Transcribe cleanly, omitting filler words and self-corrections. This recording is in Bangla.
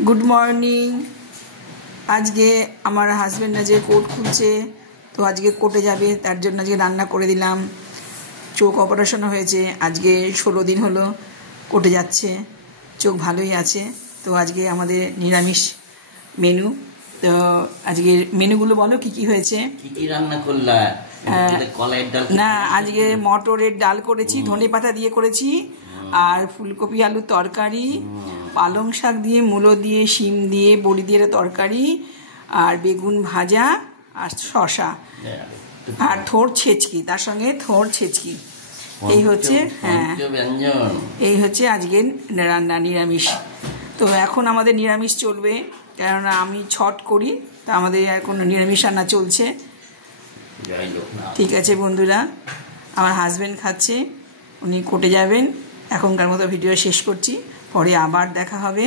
Good morning. আজকে আমার হাজব্যান্ড আজকে কোর্ট খুলছে, তো আজকে কোর্টে যাবে, তার জন্য আজকে রান্না করে দিলাম। চোখ অপারেশন হয়েছে, আজকে 16 দিন হলো কোর্টে যাচ্ছে, চোখ ভালোই আছে। তো আজকে আমাদের নিরামিষ মেনু। তো আজকে মেনুগুলো বলো কি কি হয়েছে। কি কি রান্না করলা? কলাইয়ের ডাল না, আজকে মটরের ডাল করেছি, ধনে পাতা দিয়ে করেছি, আর ফুলকপি আলুর তরকারি, পালং শাক দিয়ে, মূলো দিয়ে, শিম দিয়ে, বড়ি দিয়ে তরকারি, আর বেগুন ভাজা, আর শসা, আর থোড় ছেচকি, তার সঙ্গে থোড় ছেচকি। এই হচ্ছে এই হচ্ছে আজকের রান্না নিরামিষ। তো এখন আমাদের নিরামিষ চলবে, কেননা আমি ছট করি, তা আমাদের এখন নিরামিষ রান্না চলছে। ঠিক আছে বন্ধুরা, আমার হাজব্যান্ড খাচ্ছে, উনি কোর্টে যাবেন। এখনকার মতো ভিডিও শেষ করছি, পরে আবার দেখা হবে।